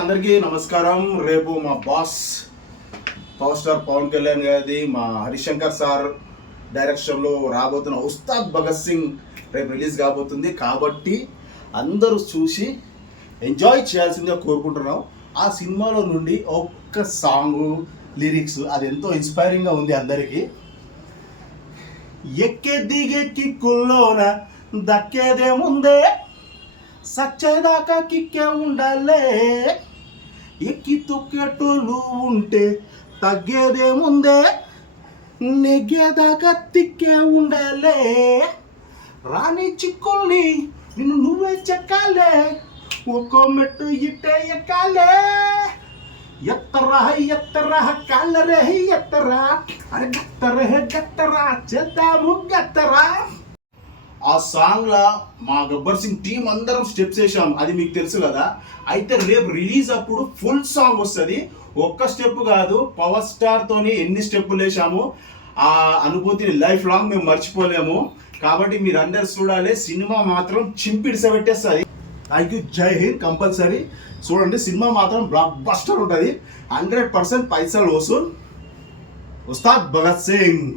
అందరికీ నమస్కారం. రేపు మా boss power star Pawan Kalyan గారిది మా హరిశంకర్ సార్ డైరెక్షన్లో రాబోతున్న ఉస్తాద్ భగత్ సింగ్ రేపు రిలీజ్ కాబోతుంది. కాబట్టి అందరూ చూసి ఎంజాయ్ చేయాల్సిందిగా కోరుకుంటున్నాం. ఆ సినిమాలో నుండి ఒక్క సాంగ్ లిరిక్స్ అది ఎంతో ఇన్స్పైరింగ్గా ఉంది అందరికీ. ఎక్కే దిగే కిక్కుల్లోన దక్కేదేముందే, సచ్చేదాకా కిక్కే ఉండాలే, ఎక్కి తొక్కేటోళ్ళు ఉంటే తగ్గేదేముందే, నెగ్గేదాకా తిక్కే ఉండాలే, రాని చిక్కుల్ని నిన్ను నువ్వే చెక్కాలే, ఒక్కో మెట్టు ఇట్టే ఎక్కాలే, ఎత్తరా ఎత్తరా కాళ్ళరే ఎత్తరా, అరే గత్తరా చేద్దాము గత్తరా. ఆ సాంగ్లో మా గబ్బర్ సింగ్ టీం అందరం స్టెప్స్ వేసాం, అది మీకు తెలుసు కదా. అయితే రేపు రిలీజ్ అప్పుడు ఫుల్ సాంగ్ వస్తుంది. ఒక్క స్టెప్ కాదు, పవర్ స్టార్తోని ఎన్ని స్టెప్పులు వేసాము ఆ అనుభూతిని లైఫ్ లాంగ్ మేము మర్చిపోలేము. కాబట్టి మీరు అందరు చూడాలి. సినిమా మాత్రం చింపిడిసబెట్టేస్తుంది. థ్యాంక్ యూ, జై హింద్. కంపల్సరీ చూడండి. సినిమా మాత్రం బ్లాక్ బస్టర్ ఉంటుంది. 100% పైసలు వసూల్. ఉస్తాద్ భగత్ సింగ్.